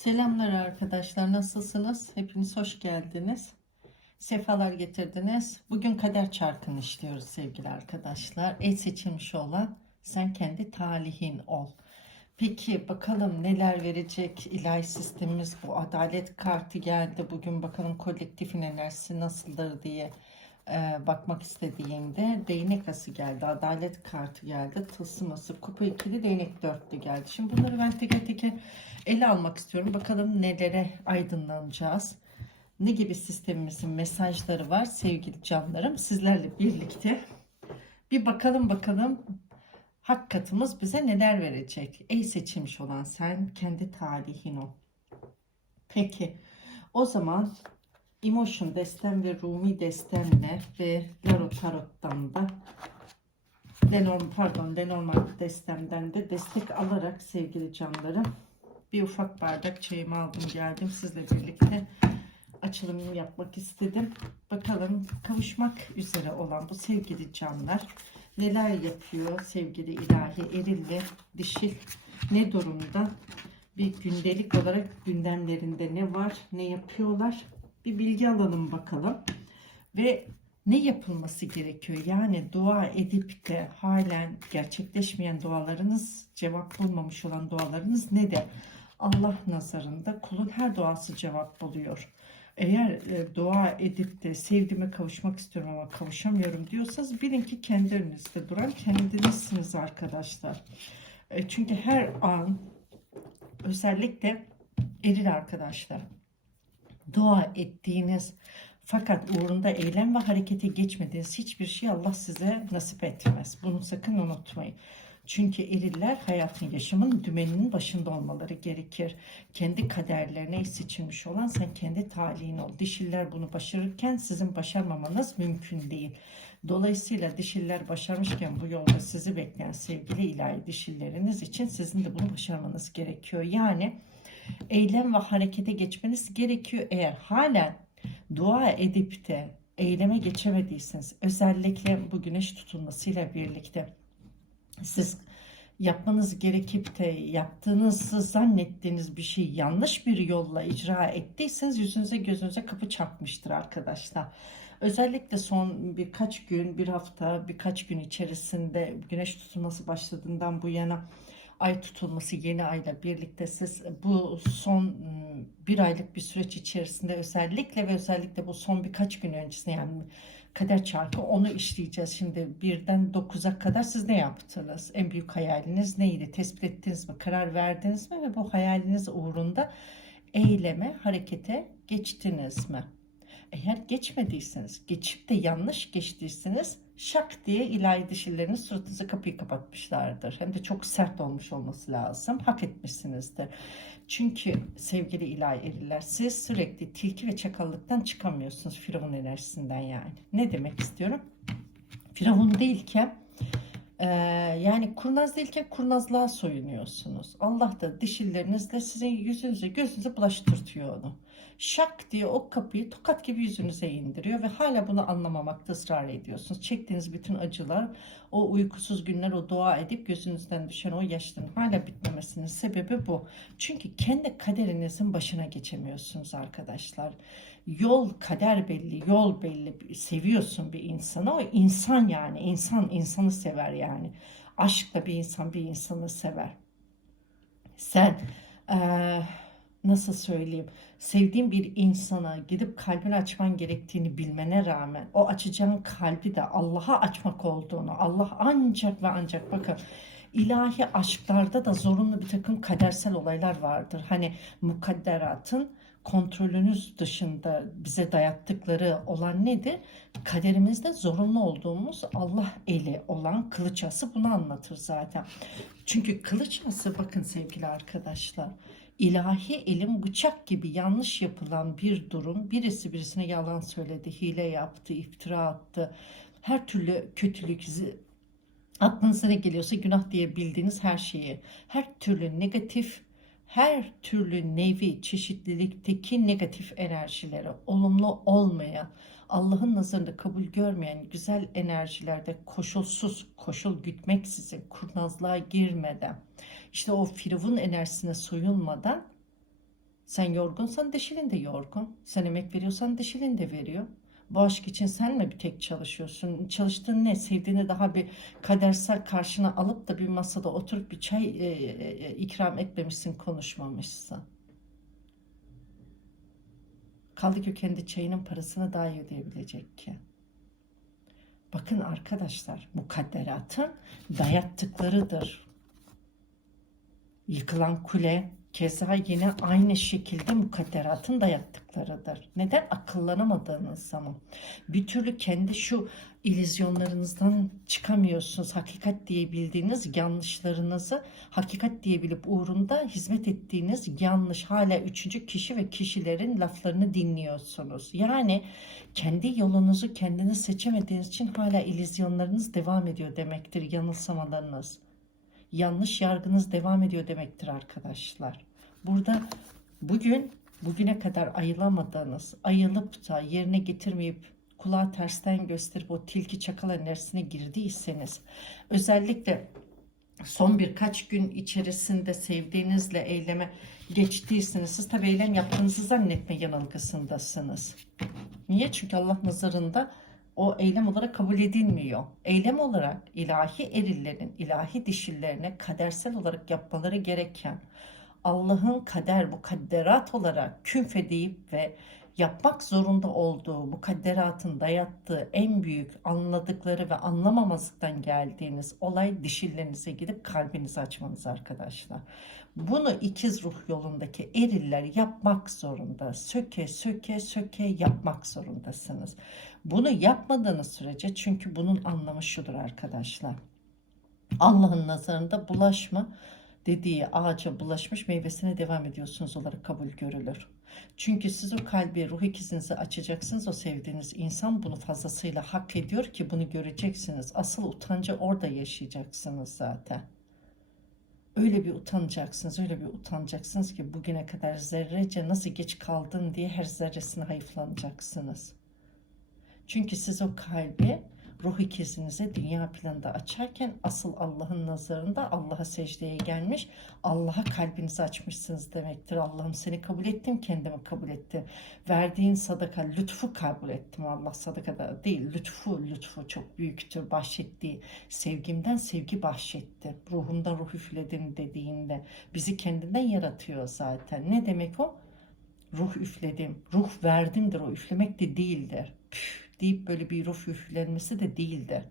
Selamlar arkadaşlar. Nasılsınız? Hepiniz hoş geldiniz. Sefalar getirdiniz. Bugün kader çarkını işliyoruz sevgili arkadaşlar. El seçilmiş olan sen kendi talihin ol. Peki bakalım neler verecek ilahi sistemimiz bu adalet kartı geldi. Bugün bakalım kolektifin enerjisi nasıldır diye e, bakmak istediğimde değnek ası geldi. Adalet kartı geldi. Tılsım ası, kupa ikili, değnek dörtlü geldi. Şimdi bunları ben teker teker ele almak istiyorum. Bakalım nelere aydınlanacağız. Ne gibi sistemimizin mesajları var sevgili canlarım sizlerle birlikte. Bir bakalım bakalım hak katımız bize neler verecek. Ey seçilmiş olan sen kendi talihin ol. Peki o zaman Emotion destem ve Rumi destemle ve Laro Tarot'tan da Lenormand, pardon Lenormand destemden de destek alarak sevgili canlarım bir ufak bardak çayımı aldım geldim. Sizle birlikte açılımını yapmak istedim. Bakalım kavuşmak üzere olan bu sevgili canlar neler yapıyor sevgili ilahi eril ve dişil ne durumda? Bir gündelik olarak gündemlerinde ne var ne yapıyorlar bir bilgi alalım bakalım ve ne yapılması gerekiyor? Yani dua edip de halen gerçekleşmeyen dualarınız, cevap bulmamış olan dualarınız ne de Allah nazarında kulun her duası cevap buluyor. Eğer e, dua edip de sevdiğime kavuşmak istiyorum ama kavuşamıyorum diyorsanız bilin ki kendi önünüzde duran kendinizsiniz arkadaşlar. E, çünkü her an özellikle eril arkadaşlar dua ettiğiniz fakat uğrunda eylem ve harekete geçmediğiniz hiçbir şey Allah size nasip etmez. Bunu sakın unutmayın. Çünkü eriller hayatın yaşamın dümeninin başında olmaları gerekir. Kendi kaderlerine seçilmiş olan sen kendi talihin ol. Dişiller bunu başarırken sizin başarmamanız mümkün değil. Dolayısıyla dişiller başarmışken bu yolda sizi bekleyen sevgili ilahi dişilleriniz için sizin de bunu başarmanız gerekiyor. Yani eylem ve harekete geçmeniz gerekiyor. Eğer hala dua edip de eyleme geçemediyseniz özellikle bu güneş tutulmasıyla birlikte siz yapmanız gerekip de yaptığınızı zannettiğiniz bir şey yanlış bir yolla icra ettiyseniz yüzünüze gözünüze kapı çarpmıştır arkadaşlar. Özellikle son birkaç gün, bir hafta, birkaç gün içerisinde güneş tutulması başladığından bu yana ay tutulması yeni ayla birlikte siz bu son ıı, bir aylık bir süreç içerisinde özellikle ve özellikle bu son birkaç gün öncesinde yani kader çarkı onu işleyeceğiz. Şimdi birden 9'a kadar siz ne yaptınız? En büyük hayaliniz neydi? Tespit ettiniz mi? Karar verdiniz mi? Ve bu hayaliniz uğrunda eyleme, harekete geçtiniz mi? Eğer geçmediyseniz, geçip de yanlış geçtiyseniz şak diye ilahi dişilerin suratınıza kapıyı kapatmışlardır. Hem de çok sert olmuş olması lazım. Hak etmişsinizdir. Çünkü sevgili ilahi eriller siz sürekli tilki ve çakallıktan çıkamıyorsunuz Firavun enerjisinden yani. Ne demek istiyorum? Firavun değilken ee, yani kurnaz değilken kurnazlığa soyunuyorsunuz. Allah da dişillerinizle sizin yüzünüze gözünüze bulaştırtıyor onu. Şak diye o kapıyı tokat gibi yüzünüze indiriyor ve hala bunu anlamamakta ısrar ediyorsunuz. Çektiğiniz bütün acılar, o uykusuz günler, o dua edip gözünüzden düşen o yaşların hala bitmemesinin sebebi bu. Çünkü kendi kaderinizin başına geçemiyorsunuz arkadaşlar. Yol kader belli, yol belli. Seviyorsun bir insanı. O insan yani. insan insanı sever yani. Aşkla bir insan bir insanı sever. Sen ee, nasıl söyleyeyim sevdiğin bir insana gidip kalbini açman gerektiğini bilmene rağmen o açacağın kalbi de Allah'a açmak olduğunu Allah ancak ve ancak bakın ilahi aşklarda da zorunlu bir takım kadersel olaylar vardır. Hani mukadderatın kontrolünüz dışında bize dayattıkları olan nedir? Kaderimizde zorunlu olduğumuz Allah eli olan kılıç ası bunu anlatır zaten. Çünkü kılıç ası bakın sevgili arkadaşlar ilahi elim bıçak gibi yanlış yapılan bir durum birisi birisine yalan söyledi, hile yaptı, iftira attı. Her türlü kötülük aklınıza ne geliyorsa günah diye bildiğiniz her şeyi, her türlü negatif her türlü nevi çeşitlilikteki negatif enerjileri, olumlu olmayan, Allah'ın nazarında kabul görmeyen güzel enerjilerde koşulsuz, koşul gütmeksizin, kurnazlığa girmeden, işte o firavun enerjisine soyulmadan Sen yorgunsan dişilin de yorgun. Sen emek veriyorsan dişilin de veriyor. Bu aşk için sen mi bir tek çalışıyorsun? Çalıştığın ne? Sevdiğini daha bir kadersel karşına alıp da bir masada oturup bir çay e, e, ikram etmemişsin, konuşmamışsın. Kaldı ki kendi çayının parasını daha iyi ödeyebilecek ki. Bakın arkadaşlar, mukadderatın dayattıklarıdır. Yıkılan kule keza yine aynı şekilde mukadderatın dayattıklarıdır. Neden? Akıllanamadığınız zaman. Bir türlü kendi şu ilizyonlarınızdan çıkamıyorsunuz. Hakikat diyebildiğiniz yanlışlarınızı hakikat diyebilip uğrunda hizmet ettiğiniz yanlış hala üçüncü kişi ve kişilerin laflarını dinliyorsunuz. Yani kendi yolunuzu kendiniz seçemediğiniz için hala ilizyonlarınız devam ediyor demektir. Yanılsamalarınız yanlış yargınız devam ediyor demektir arkadaşlar. Burada bugün bugüne kadar ayılamadığınız, ayılıp da yerine getirmeyip kulağı tersten gösterip o tilki çakal enerjisine girdiyseniz özellikle son birkaç gün içerisinde sevdiğinizle eyleme geçtiyseniz siz tabi eylem yaptığınızı zannetme yanılgısındasınız. Niye? Çünkü Allah nazarında o eylem olarak kabul edilmiyor. Eylem olarak ilahi erillerin, ilahi dişillerine kadersel olarak yapmaları gereken Allah'ın kader, bu kadderat olarak künfedeyip ve yapmak zorunda olduğu bu kadderatın dayattığı en büyük anladıkları ve anlamamazlıktan geldiğiniz olay dişillerinize gidip kalbinizi açmanız arkadaşlar. Bunu ikiz ruh yolundaki eriller yapmak zorunda. Söke söke söke yapmak zorundasınız. Bunu yapmadığınız sürece çünkü bunun anlamı şudur arkadaşlar. Allah'ın nazarında bulaşma dediği ağaca bulaşmış meyvesine devam ediyorsunuz olarak kabul görülür. Çünkü siz o kalbi ruh ikizinizi açacaksınız. O sevdiğiniz insan bunu fazlasıyla hak ediyor ki bunu göreceksiniz. Asıl utancı orada yaşayacaksınız zaten. Öyle bir utanacaksınız, öyle bir utanacaksınız ki bugüne kadar zerrece nasıl geç kaldın diye her zerresine hayıflanacaksınız. Çünkü siz o kalbi ruh ikizinize dünya planında açarken asıl Allah'ın nazarında Allah'a secdeye gelmiş, Allah'a kalbinizi açmışsınız demektir. Allah'ım seni kabul ettim, kendimi kabul ettim. Verdiğin sadaka, lütfu kabul ettim. Allah sadakada değil, lütfu, lütfu çok büyüktür. Bahşettiği sevgimden sevgi bahşetti. Ruhumdan ruh üfledim dediğinde bizi kendinden yaratıyor zaten. Ne demek o? Ruh üfledim, ruh verdimdir o üflemek de değildir. Püf, deyip böyle bir ruh üflenmesi de değildir.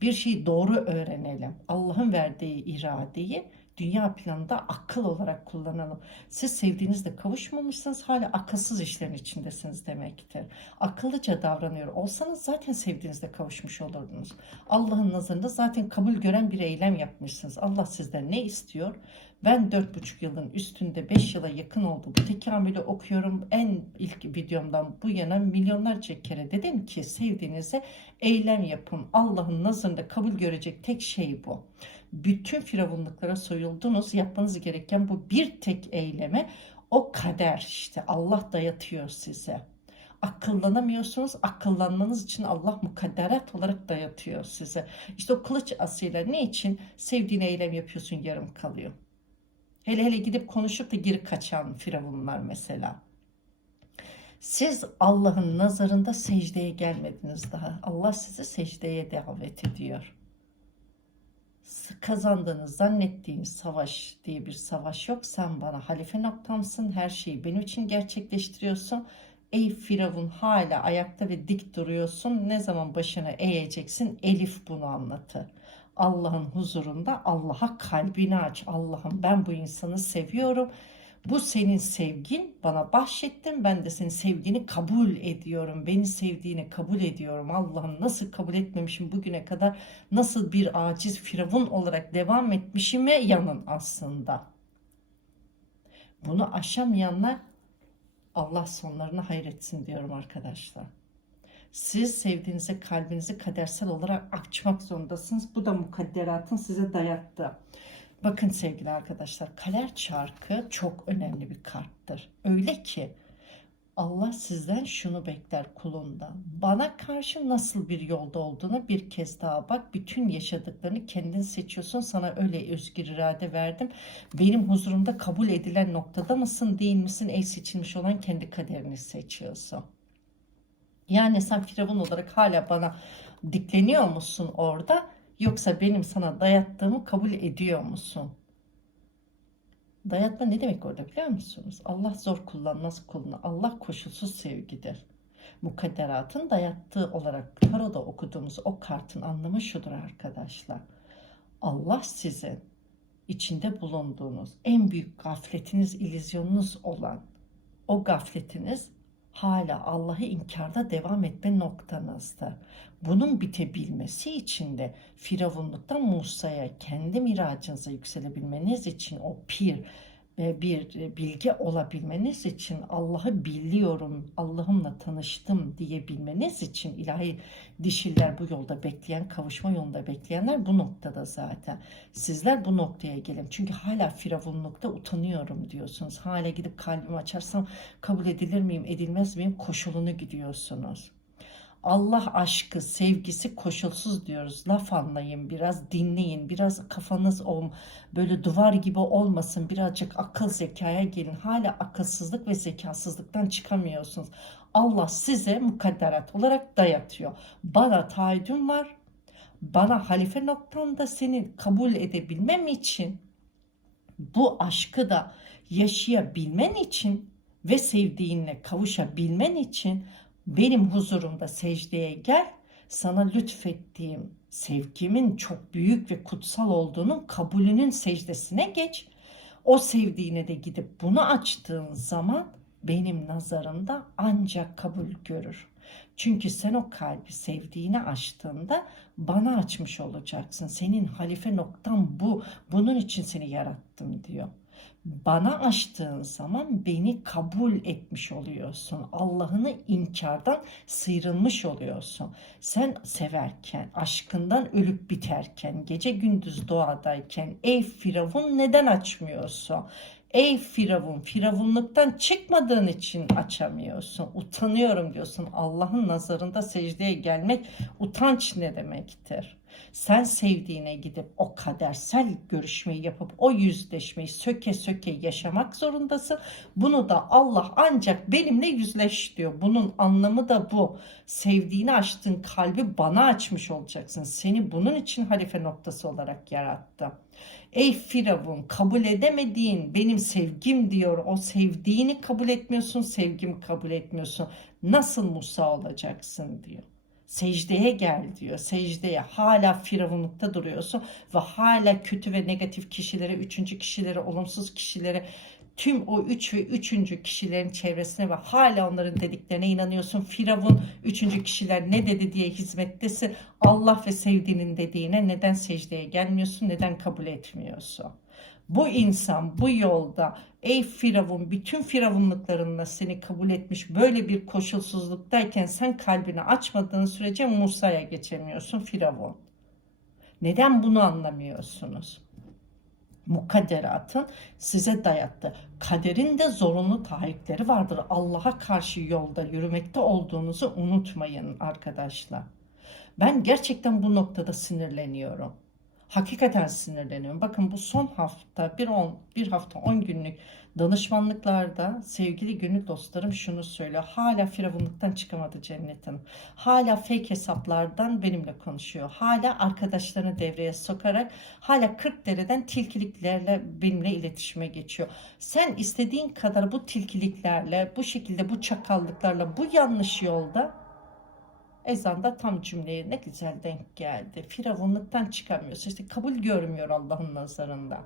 Bir şeyi doğru öğrenelim. Allah'ın verdiği iradeyi dünya planında akıl olarak kullanalım. Siz sevdiğinizde kavuşmamışsınız hala akılsız işlerin içindesiniz demektir. Akıllıca davranıyor olsanız zaten sevdiğinizde kavuşmuş olurdunuz. Allah'ın nazarında zaten kabul gören bir eylem yapmışsınız. Allah sizden ne istiyor? Ben 4,5 yılın üstünde 5 yıla yakın oldu. Bu tekamülü okuyorum. En ilk videomdan bu yana milyonlarca kere dedim ki sevdiğinize eylem yapın. Allah'ın nazarında kabul görecek tek şey bu. Bütün firavunluklara soyuldunuz. Yapmanız gereken bu bir tek eyleme o kader işte Allah dayatıyor size akıllanamıyorsunuz. Akıllanmanız için Allah mukadderat olarak dayatıyor size. İşte o kılıç asıyla ne için sevdiğin eylem yapıyorsun yarım kalıyor. Hele hele gidip konuşup da geri kaçan firavunlar mesela. Siz Allah'ın nazarında secdeye gelmediniz daha. Allah sizi secdeye davet ediyor. Kazandığınız, zannettiğiniz savaş diye bir savaş yok. Sen bana halife noktamsın, her şeyi benim için gerçekleştiriyorsun. Ey Firavun hala ayakta ve dik duruyorsun. Ne zaman başına eğeceksin? Elif bunu anlatır. Allah'ın huzurunda Allah'a kalbini aç. Allah'ım ben bu insanı seviyorum. Bu senin sevgin bana bahşettin. Ben de senin sevgini kabul ediyorum. Beni sevdiğini kabul ediyorum. Allah'ım nasıl kabul etmemişim bugüne kadar nasıl bir aciz firavun olarak devam etmişime yanın aslında. Bunu aşamayanlar Allah sonlarını hayretsin diyorum arkadaşlar. Siz sevdiğinize kalbinizi kadersel olarak açmak zorundasınız. Bu da mukadderatın size dayattığı. Bakın sevgili arkadaşlar kader çarkı çok önemli bir karttır. Öyle ki Allah sizden şunu bekler kulundan. Bana karşı nasıl bir yolda olduğunu bir kez daha bak. Bütün yaşadıklarını kendin seçiyorsun. Sana öyle özgür irade verdim. Benim huzurumda kabul edilen noktada mısın değil misin? Ey seçilmiş olan kendi kaderini seçiyorsun. Yani sen firavun olarak hala bana dikleniyor musun orada? Yoksa benim sana dayattığımı kabul ediyor musun? Dayatma ne demek orada biliyor musunuz? Allah zor kullanmaz kulunu. Allah koşulsuz sevgidir. Mukadderatın dayattığı olarak taroda okuduğumuz o kartın anlamı şudur arkadaşlar. Allah sizin içinde bulunduğunuz en büyük gafletiniz, ilizyonunuz olan o gafletiniz hala Allah'ı inkarda devam etme noktanızda. Bunun bitebilmesi için de Firavunluktan Musa'ya kendi miracınıza yükselebilmeniz için o pir bir bilgi olabilmeniz için Allah'ı biliyorum, Allah'ımla tanıştım diyebilmeniz için ilahi dişiller bu yolda bekleyen, kavuşma yolunda bekleyenler bu noktada zaten. Sizler bu noktaya gelin. Çünkü hala firavunlukta utanıyorum diyorsunuz. Hala gidip kalbimi açarsam kabul edilir miyim, edilmez miyim koşulunu gidiyorsunuz. Allah aşkı, sevgisi koşulsuz diyoruz. Laf anlayın, biraz dinleyin, biraz kafanız o böyle duvar gibi olmasın. Birazcık akıl zekaya gelin. Hala akılsızlık ve zekasızlıktan çıkamıyorsunuz. Allah size mukadderat olarak dayatıyor. Bana taahhüdüm var. Bana halife noktamda senin kabul edebilmem için bu aşkı da yaşayabilmen için ve sevdiğinle kavuşabilmen için benim huzurumda secdeye gel. Sana lütfettiğim sevgimin çok büyük ve kutsal olduğunun kabulünün secdesine geç. O sevdiğine de gidip bunu açtığın zaman benim nazarımda ancak kabul görür. Çünkü sen o kalbi sevdiğini açtığında bana açmış olacaksın. Senin halife noktan bu. Bunun için seni yarattım diyor bana açtığın zaman beni kabul etmiş oluyorsun. Allah'ını inkardan sıyrılmış oluyorsun. Sen severken, aşkından ölüp biterken, gece gündüz doğadayken ey Firavun neden açmıyorsun? Ey Firavun, Firavunluktan çıkmadığın için açamıyorsun. Utanıyorum diyorsun. Allah'ın nazarında secdeye gelmek utanç ne demektir? Sen sevdiğine gidip o kadersel görüşmeyi yapıp o yüzleşmeyi söke söke yaşamak zorundasın. Bunu da Allah ancak benimle yüzleş diyor. Bunun anlamı da bu. Sevdiğini açtığın kalbi bana açmış olacaksın. Seni bunun için halife noktası olarak yarattı. Ey Firavun kabul edemediğin benim sevgim diyor. O sevdiğini kabul etmiyorsun, sevgimi kabul etmiyorsun. Nasıl Musa olacaksın diyor. Secdeye gel diyor. Secdeye hala firavunlukta duruyorsun ve hala kötü ve negatif kişilere, üçüncü kişilere, olumsuz kişilere tüm o üç ve üçüncü kişilerin çevresine ve hala onların dediklerine inanıyorsun. Firavun üçüncü kişiler ne dedi diye hizmettesin. Allah ve sevdiğinin dediğine neden secdeye gelmiyorsun, neden kabul etmiyorsun? Bu insan bu yolda ey Firavun bütün firavunluklarınla seni kabul etmiş böyle bir koşulsuzluktayken sen kalbini açmadığın sürece Musa'ya geçemiyorsun Firavun. Neden bunu anlamıyorsunuz? mukadderatın size dayattı. Kaderin de zorunlu taahhütleri vardır. Allah'a karşı yolda yürümekte olduğunuzu unutmayın arkadaşlar. Ben gerçekten bu noktada sinirleniyorum. Hakikaten sinirleniyorum. Bakın bu son hafta bir, on, bir hafta 10 günlük danışmanlıklarda sevgili gönül dostlarım şunu söylüyor. Hala firavunluktan çıkamadı cennetin. Hala fake hesaplardan benimle konuşuyor. Hala arkadaşlarını devreye sokarak hala 40 dereden tilkiliklerle benimle iletişime geçiyor. Sen istediğin kadar bu tilkiliklerle, bu şekilde bu çakallıklarla, bu yanlış yolda Ezanda tam cümleye ne güzel denk geldi. Firavunluktan çıkamıyorsun. İşte kabul görmüyor Allah'ın nazarında.